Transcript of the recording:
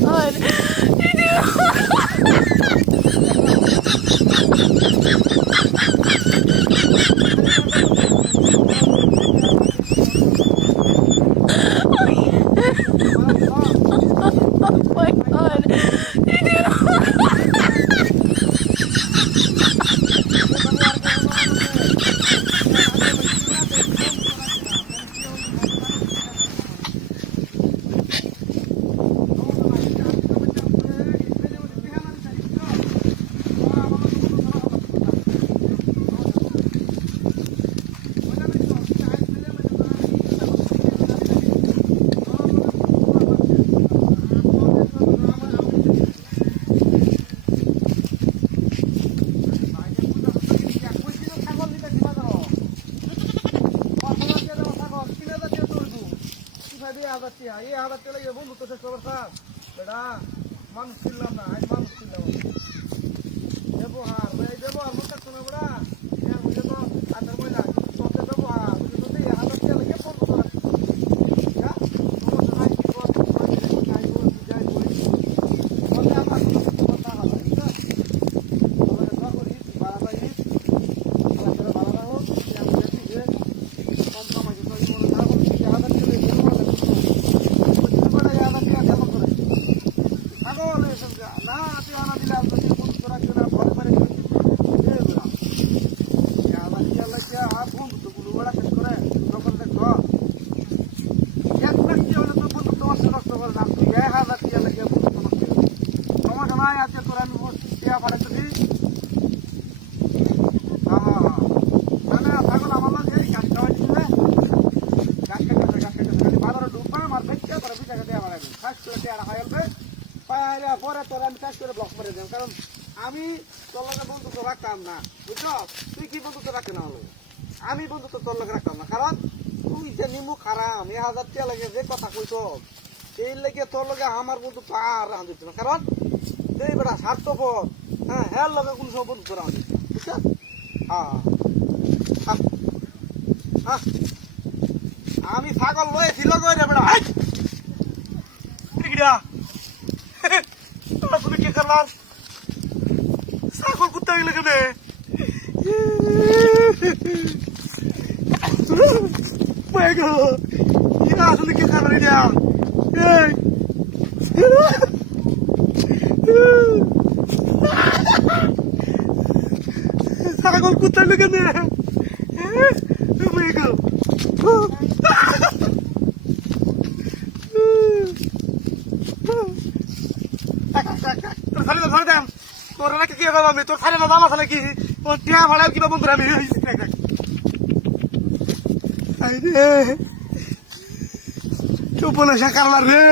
God. Oh my God. এই হাজার টাকা লাগে বন্ধু তো শেষ খবর স্যার বেটা মানুষ ছিলাম না আমি মানুষ ছিলাম ব্যবহার এই ব্যবহার মনে থাকতো না বেটা বুঝে তো হাতের ময়লা তোদের ব্যবহার বুঝে তো এই হাজার টাকা লাগে বন্ধু তো পরে তোর আমি কাজ করে ব্লক করে দেব কারণ আমি তোর লগে বন্ধুত্ব রাখতাম না বুঝছো তুই কি বন্ধুত্ব রাখে না হলো আমি বন্ধুত্ব তোর লগে রাখতাম না কারণ তুই যে নিমু খারাম 1000 টাকা লাগে যে কথা কইছ সেই লেগে তোর লগে আমার বন্ধুত্ব আর রাঁধিত না কারণ এই বেটা স্বার্থপর হ্যাঁ হ্যাঁ লগে কোন সব বন্ধুত্ব রাঁধিত বুঝছো আমি ছাগল লয়ে ছিল কই রে বেটা ঠিকরা তুমি কি করলাম ছাগল কুত্তা গেলে কেন আসলে কি কারণ এটা ছাগল কুত্তা গেলে কেন তোর নাকি কি হবে আমি তোর খালি না দাম আছে নাকি তোর টিয়া ভাড়া কিবা বন্ধুরা আমি চুপ না সাকার রে